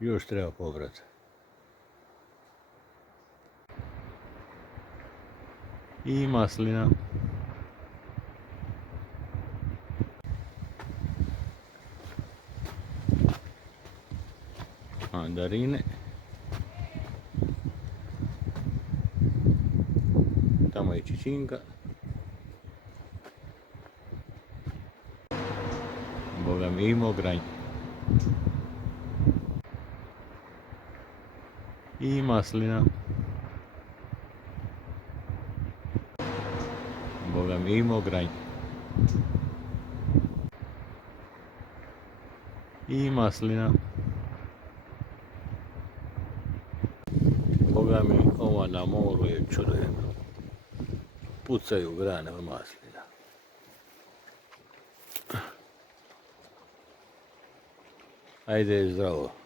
Još treba pobrati. I maslina. Mandarine. Tamo je čičinka. Boga mi i mogranj. I maslina. Boga mi i mogranj. I maslina. Boga mi, ova na moru je čudno. Pucaju grane od maslina. Ajde, zdravo.